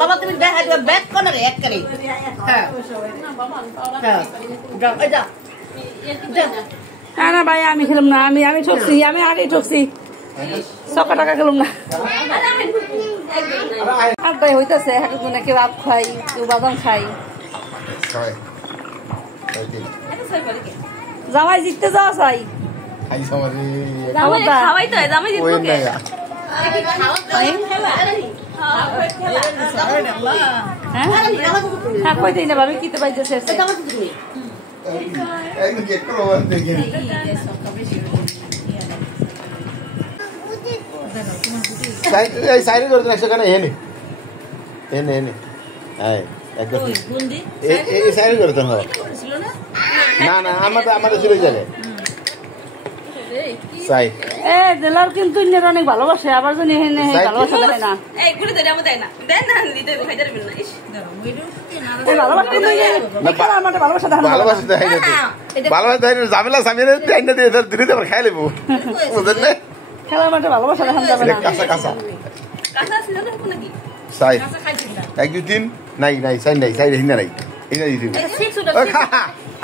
বাবা তুমি দেখা ব্যাক কোন রে এক করে হ্যাঁ হ্যাঁ না ভাই আমি খেলাম না আমি ঠকছি আমি আগে ঠকছি 100 টাকা খেলাম না আর ভাই হইতাছে একজনে কেউ আপ খাই কেউ বাদাম খাই জামাই জিততে যাওয়া চাই খাওয়াই তো জামাই জিতবে হ্যাঁ কই দিই না ভাবি কিতে পাইতেছে সাইড করে দেন সেখানে এনে এনে এনে হ্যাঁ একদম এই সাইড করে দেন না না আমাদের ছিল জায়গায় সাই এ দেলার কিন্তু ইন্নের অনেক ভালোবাসে আবার যদি এনে ভালোবাসা দেয় না এই গুলি ধরে আমা দেয় না দেন না দিতে খাই যাবেন না ইস ভালোবাসা দেয় ঝামেলা সামিরে টাইনা দিয়ে ধীরে ধীরে খাই লেবো বুঝলেন না খেলার মাঠে ভালোবাসা দেখান যাবে না কাঁচা কাঁচা কাঁচা ছিল না নাকি সাই 1 2 3 নাই নাই সাই নাই সাই হিনা নাই হিনা দিছি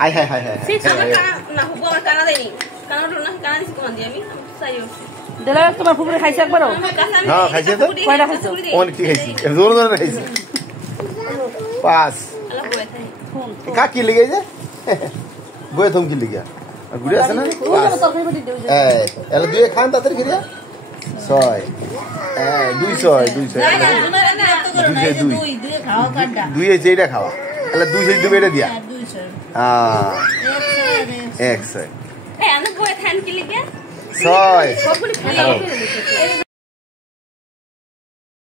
I high high high six না হবো আমার কানা দেয়নি কানা দিছি কোন দি আমি সাইও দেলা তোমার ফুপুরে খাইছে একবারও হ্যাঁ খাইছে তো কয়টা খাইছো অনেক খাইছি জোর জোর খাইছি পাস কাকি লেগে যায় বয়ে থম কি লেগে ঘুরে আছে না এলা দুই খান তাদের গিয়া 6 দুই যেটা খাওয়া এলা 2 দুই বেড়ে দিয়া হ্যাঁ 1 6 আমি বয়ে থান কি লেগে 6